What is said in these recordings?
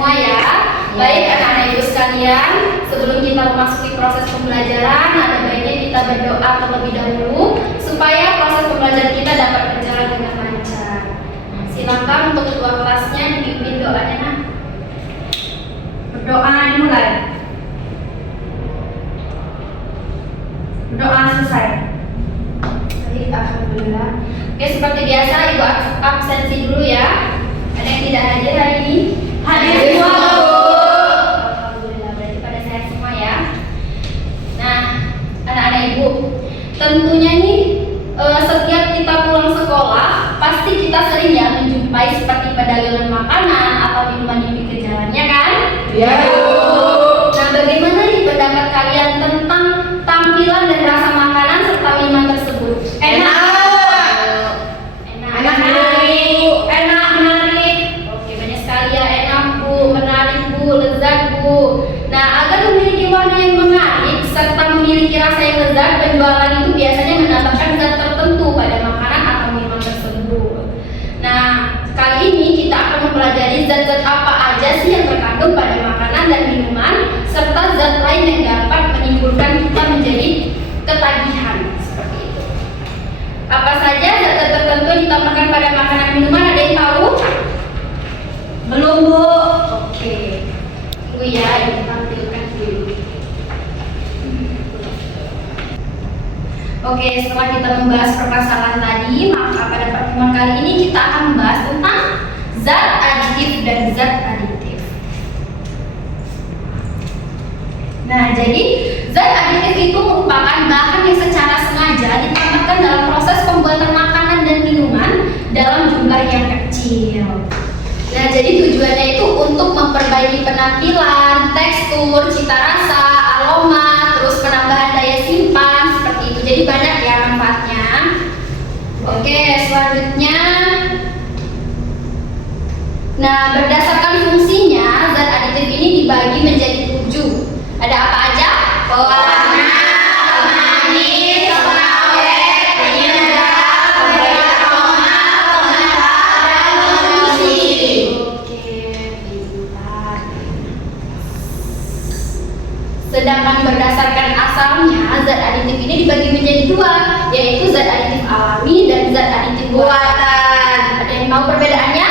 semua ya. Baik anak-anak ibu sekalian, sebelum kita memasuki proses pembelajaran, ada baiknya kita berdoa terlebih dahulu supaya proses pembelajaran kita dapat berjalan dengan lancar. Silakan untuk ketua kelasnya dipimpin doanya, Nak. Berdoa dimulai. Berdoa selesai. Baik, alhamdulillah. Oke, seperti biasa ibu absensi dulu ya. Ada yang tidak hadir hari ini? Hadir semua, Bu. Alhamdulillah, berarti pada sehat semua ya. Nah, anak-anak ibu, tentunya nih setiap kita pulang sekolah, pasti kita sering ya menjumpai seperti pedagangan makanan atau minuman di pinggir jalannya kan? Iya, Bu. Nah, bagaimana nih pendapat kalian tentang tampilan dan rasa makanan serta minuman tersebut? Enak. Enak menarik. Enak menarik. Oke, banyak sekali ya, enak Bu, menarik Bu, lezat Bu. Nah, agar memiliki warna yang menarik serta memiliki rasa yang lezat, penjualan itu biasanya menambahkan zat tertentu pada makanan atau minuman tersebut. Nah, kali ini kita akan mempelajari zat-zat apa aja sih yang terkandung pada makanan dan minuman, serta zat lain yang dapat menimbulkan kita menjadi ketagihan seperti itu. Apa saja zat-zat tertentu yang ditambahkan pada makanan minuman, ada yang tahu? Belum, Bu. Oke, tunggu ya, ini tampilkan dulu. Oke, setelah kita membahas permasalahan tadi, maka pada pertemuan kali ini kita akan membahas tentang zat aditif dan zat aditif. Nah, jadi zat aditif itu merupakan bahan yang secara sengaja ditambahkan dalam proses pembuatan makanan dan minuman dalam jumlah yang kecil. Nah, jadi tujuannya itu untuk memperbaiki penampilan, tekstur, cita rasa, aroma, terus penambahan daya simpan, seperti itu. Jadi banyak ya manfaatnya. Oke, selanjutnya. Nah, berdasarkan fungsinya, zat aditif ini dibagi menjadi 7. Ada apa aja? Pewarna, pemanis, pengawet, penyedap, pemberi aroma, pengantar, dan pembersih. Oke, pintar. Sedangkan berdasarkan asalnya, zat aditif ini dibagi menjadi 2, yaitu zat aditif alami dan zat aditif buatan. Ada yang tahu perbedaannya?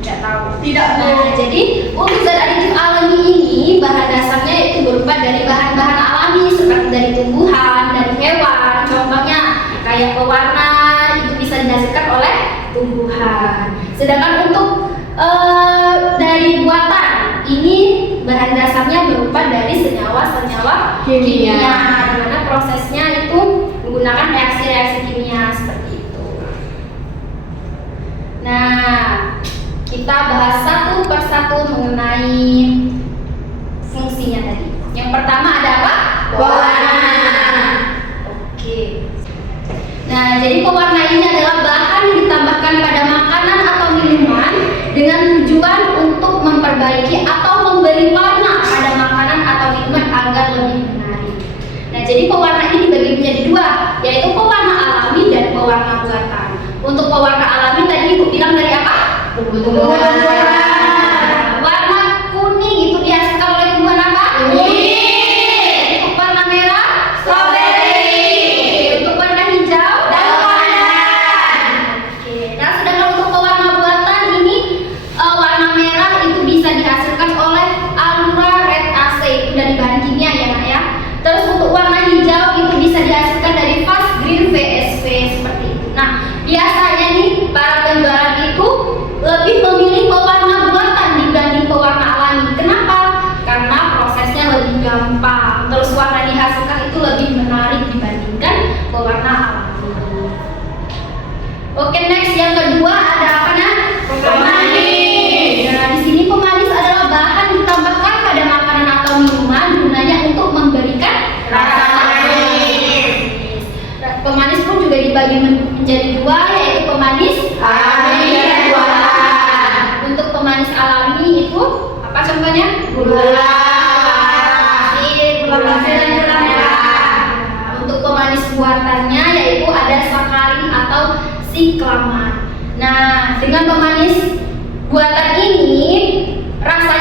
Tidak tahu. Tidak, Bu. Nah, jadi untuk zat aditif alami ini bahan dasarnya itu berupa dari bahan-bahan alami seperti dari tumbuhan, dari hewan. Contohnya kayak pewarna itu bisa dihasilkan oleh tumbuhan. Sedangkan untuk dari buatan ini bahan dasarnya berupa dari senyawa-senyawa kimia, di mana prosesnya itu menggunakan reaksi-reaksi kimia seperti itu. Nah, kita bahas satu persatu mengenai fungsinya tadi. Yang pertama ada apa? Pewarna. Oke. Nah, jadi pewarna ini adalah bahan yang ditambahkan pada makanan atau minuman dengan tujuan untuk memperbaiki atau memberi warna pada makanan atau minuman agar lebih menarik. Nah, jadi pewarna ini dibagi menjadi 2, yaitu pewarna alami dan pewarna buatan. Untuk pewarna alami tadi Ibu bilang dari apa? Tumbuhan. Warna kuning itu dihasilkan oleh tumbuhan apa? Kunyit. Untuk warna merah? Strawberry. Untuk warna hijau? Daun-daun. Oke. Nah, sedangkan untuk pewarna buatan ini warna merah itu bisa dihasilkan oleh Alura Red AC, itu dari bahan kimia ya, Nak ya. Terus untuk warna hijau itu bisa dihasilkan dari Fast Green VSV seperti itu. Nah, biasanya nih para penjualan itu lebih memilih pewarna buatan dibanding pewarna alami. Kenapa? Karena prosesnya lebih gampang. Terus warna dihasilkan itu lebih menarik dibandingkan pewarna alami. Oke, next yang kedua ada apa, Nak? Pemanis. Nah, di sini pemanis adalah bahan ditambahkan pada makanan atau minuman gunanya untuk memberikan rasa manis. Pemanis pun juga dibagi menjadi 2, yaitu pemanis Alami dan buatan. Untuk pemanis alami itu apa contohnya? Gula pasir, gula pasir dan gula merah. Untuk pemanis buatannya yaitu ada sakarin atau siklamat. Nah, dengan pemanis buatan ini rasa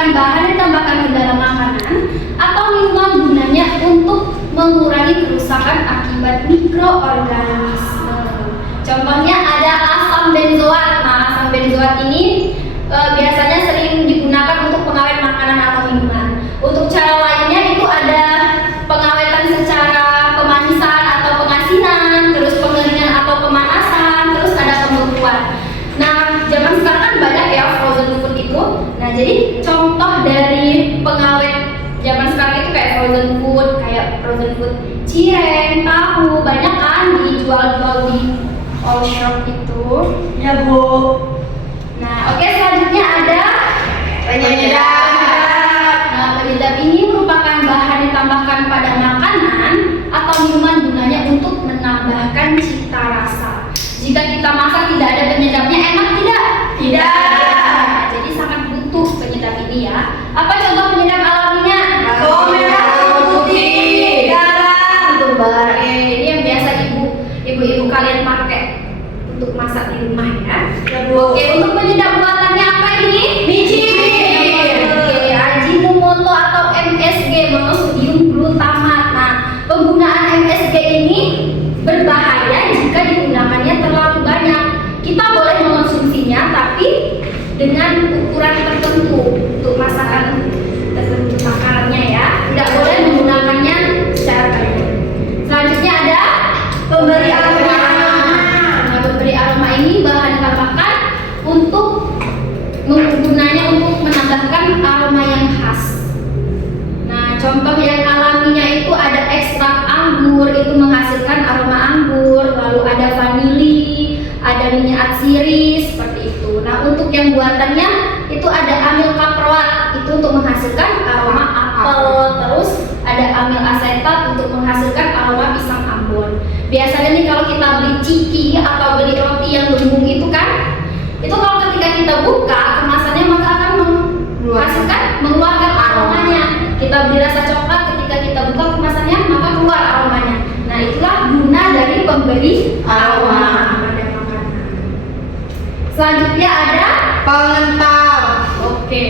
merupakan bahan yang ditambahkan ke dalam makanan atau minuman gunanya untuk mengurangi kerusakan akibat mikroorganisme. Contohnya ada asam benzoat. Nah, asam benzoat ini biasanya sering digunakan untuk pengawet makanan atau minuman. Untuk cara lainnya itu ada pengawetan secara pemanisan atau pengasinan, terus pengeringan atau pemanasan, terus ada pembekuan. Nah, zaman sekarang kan banyak ya frozen food itu. Nah, jadi contoh dari pengawet zaman sekarang itu kayak frozen food cireng, tahu, banyak kan dijual-jual di all shop itu. Ya, Bu. Nah, oke, selanjutnya ada Penyedap. Nah, penyedap ini merupakan bahan ditambahkan pada makanan atau minuman gunanya untuk menambahkan cita rasa. Jika kita masak tidak ada penyedapnya, enak tidak? Tidak. Jadi sangat butuh penyedap ini ya. Apa contoh penyedap alaminya? Bawang merah, putih, garam. Itu ini yang biasa ibu-ibu kalian pakai untuk masak di rumah ya. Ya, Bu. Oke, untuk penyedap buatannya apa ini? Micin. Oke, Ajinomoto atau MSG, monosodium glutamat. Nah, penggunaan MSG ini berbahaya jika digunakannya terlalu banyak. Kita boleh mengonsumsinya, tapi dengan ukuran tertentu untuk masakan tertentu makanannya ya. Tidak boleh menggunakannya secara banyak. Selanjutnya ada Pemberi aroma. Nah, pemberi aroma ini bahan ditambahkan untuk menggunanya untuk menambahkan aroma yang khas. Nah, contoh yang alaminya itu ada ekstrak anggur, itu menghasilkan aroma anggur, lalu ada vanili, ada minyak atsiri seperti itu. Nah, untuk yang buatannya itu ada amil kaproat, itu untuk menghasilkan aroma apel, terus ada amil asetat untuk menghasilkan aroma pisang Ambon. Biasanya nih kalau kita beli ciki atau beli roti yang gembung itu kan, itu kalau ketika kita buka kemasannya maka akan mengeluarkan aromanya. Kita beli rasa coklat, ketika kita buka kemasannya maka keluar aromanya. Nah, itulah guna dari pemberi aroma pada makanan. Selanjutnya ada Pengental. oke.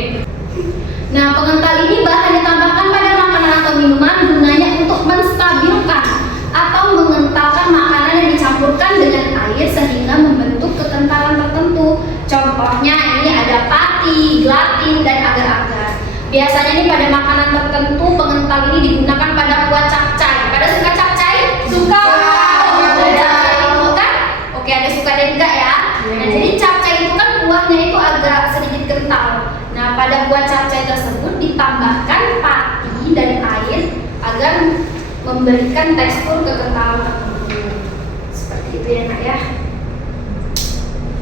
Nah, pengental ini bahan ditambahkan pada makanan atau minuman gunanya untuk menstabilkan atau mengentalkan makanan yang dicampurkan dengan air sehingga membentuk kekentalan tertentu. Contohnya ini ada pati, gelatin, dan agar-agar. Biasanya ini pada makanan tertentu pengental ini digunakan pada kuah capcay. Pada suka capcay? Suka. Capcay itu kan? Oke, ada suka dan enggak ya. Nah, jadi capcay itu kan kuahnya itu agak sedikit kental. Nah, pada kuah capcay tersebut ditambahkan pati dan air agar memberikan tekstur kekentalan tertentu. Seperti itu ya, Nak ya.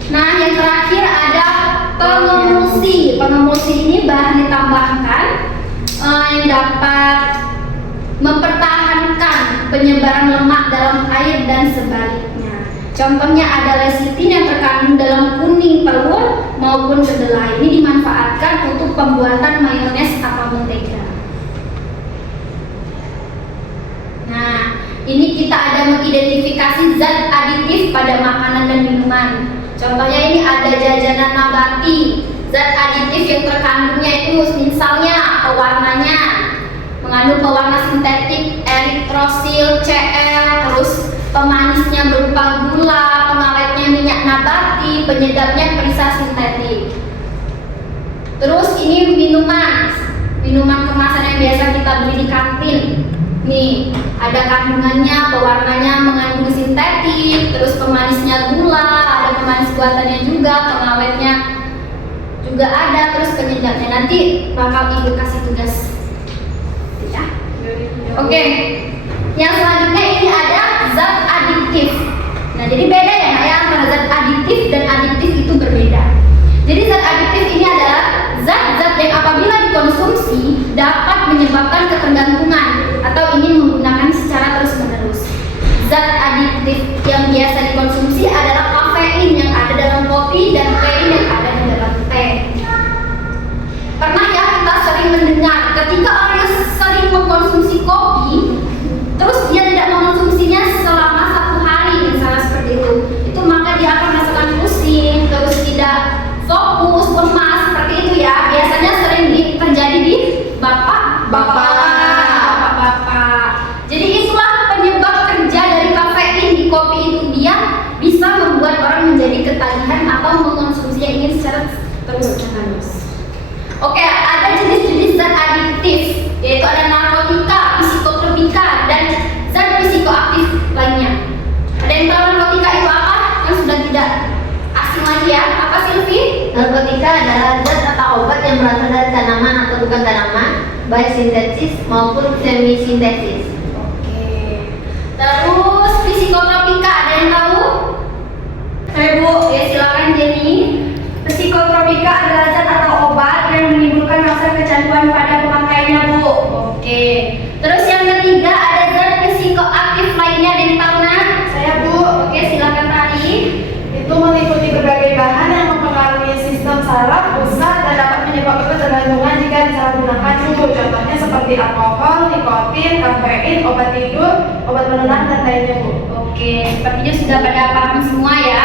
Nah, yang terakhir ada pengemulsi. Pengemulsi ini bahan ditambahkan yang dapat mempertahankan penyebaran lemak dalam air dan sebaliknya. Contohnya ada lecitin yang terkandung dalam kuning telur maupun kedelai. Ini dimanfaatkan untuk pembuatan mayones atau mentega. Nah, ini kita ada mengidentifikasi zat aditif pada makanan dan minuman. Contohnya ini ada jajanan nabati. Zat aditif yang terkandungnya itu misalnya pewarnanya, mengandung pewarna sintetik eritrosil CL, terus pemanisnya berupa gula, pengawetnya minyak nabati, penyedapnya perisa sintetik. Terus ini minuman kemasan yang biasa kita beli di kantin. Nih, ada kandungannya, pewarnanya mengandung sintetik, terus pemanisnya gula, ada pemanis buatannya juga, pengawetnya juga ada, terus penyedapnya. Nanti bakal ibu kasih tugas ya. Oke. Yang selanjutnya ini ada zat aditif. Nah, jadi beda ya, Nak, ya, antara zat aditif dan adiktif itu berbeda. Jadi zat aditif ini adalah zat-zat yang apabila dikonsumsi dapat menyebabkan ketergantungan atau ingin menggunakan secara terus-menerus. Zat adiktif yang biasa dikonsumsi adalah kafein yang ada dalam kopi dan kafein yang ada di dalam teh. Pernah ya kita sering mendengar ketika orang sering mengkonsumsi kopi, terus dia tidak mengkonsumsinya selama 1 hari, misalnya seperti itu maka dia akan merasakan pusing, terus tidak fokus, lemas, seperti itu ya. Biasanya sering Terus. Oke, ada jenis-jenis zat adiktif, yaitu ada narkotika, psikotropika, dan zat psikoaktif lainnya. Ada yang tahu narkotika itu apa? Kan sudah tidak asing lagi ya. Apa Silvi? Narkotika adalah zat atau obat yang berasal dari tanaman atau bukan tanaman, baik sintetis maupun semi sintetis. Oke. Terus psikotropika, ada yang tahu? Bu. Oke, silakan Jenny. Psikotropika adalah zat atau obat yang menimbulkan rasa kecanduan pada pemakainya, Bu. Oke. Terus yang ketiga ada zat psikoaktif lainnya, ada yang tahu nah? Saya, Bu. Oke, silakan Tari. Itu meliputi berbagai bahan yang mempengaruhi sistem saraf, pusat, dan dapat menyebabkan ketergantungan jika disalahgunakan, Bu. Contohnya seperti alkohol, nikotin, kafein, obat tidur, obat penenang, dan lainnya, Bu. Oke, sepertinya sudah pada paham semua ya.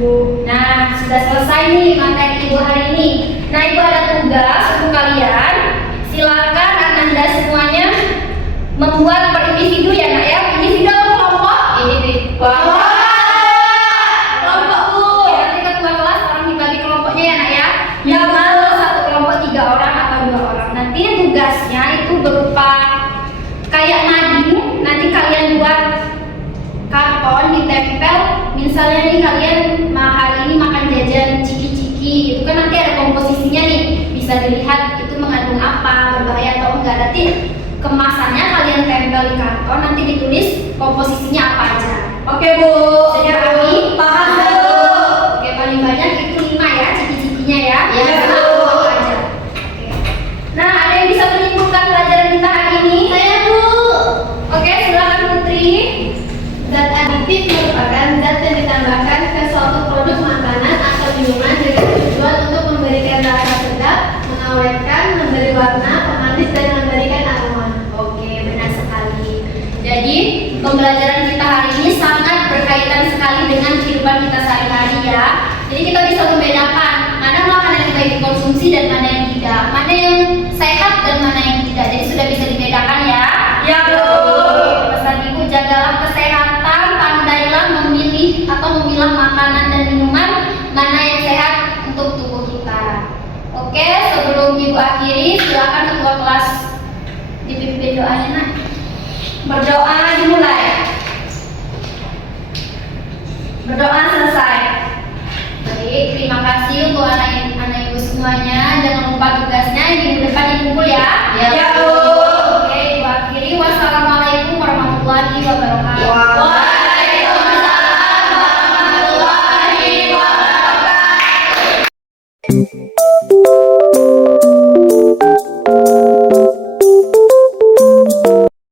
Bu. Nah, sudah selesai nih materi Ibu hari ini. Nah, Ibu ada tugas untuk kalian. Silakan Anda semuanya membuat per individu ya, Nak ya. Individu atau kelompok? Individu. Kelompok, Bu. Oke, nanti ketua kelas orang dibagi kelompoknya ya, Nak ya. Ya, Bu. Satu kelompok 3 orang atau 2 orang. Nanti tugasnya itu berupa kayak mading. Nanti kalian buat karton ditempel. Misalnya nih kalian hari ini makan jajan ciki-ciki, itu kan nanti ada komposisinya nih, bisa dilihat itu mengandung apa, berbahaya atau enggak. Nanti kemasannya kalian tempel di karton, nanti ditulis komposisinya apa aja. Oke, Bu. Sudah pahami? Paham, Bu. Oke, paling banyak itu 5 ya ciki-cikinya ya. Iya, Yang Bu. apa aja. Oke. Nah, ada yang bisa menyimpulkan pelajaran kita hari ini? Saya, Bu. Oke, silakan Putri. Zat adiktif merupakan zat yang ditambahkan ke suatu produk makanan atau minuman dengan tujuan untuk memberikan rasa sedap, mengawetkan, memberi warna, pemanis, dan memberikan aroma. Oke, benar sekali. Jadi, pembelajaran kita hari ini sangat berkaitan sekali dengan kehidupan kita sehari-hari ya. Jadi kita bisa membedakan mana makanan yang baik dikonsumsi dan mana yang tidak, mana yang sehat dan mana yang tidak. Jadi sudah bisa dibedakan ya. Ya, Bu. Pesan Ibu, jagalah kesehatan, pandailah memilih atau memilah makanan dan minuman mana yang sehat untuk tubuh kita. Oke, sebelum Ibu akhiri, silakan ketua kelas dipimpin doanya, Nak. Berdoa dimulai. Berdoa selesai. Baik, terima kasih untuk anak-anak Ibu semuanya. Jangan lupa tugasnya di minggu depan dikumpul ya. Ya, Bu. Oke, Ibu akhiri. Wassalamualaikum warahmatullahi wabarakatuh. Waalaikumsalam warahmatullahi wabarakatuh.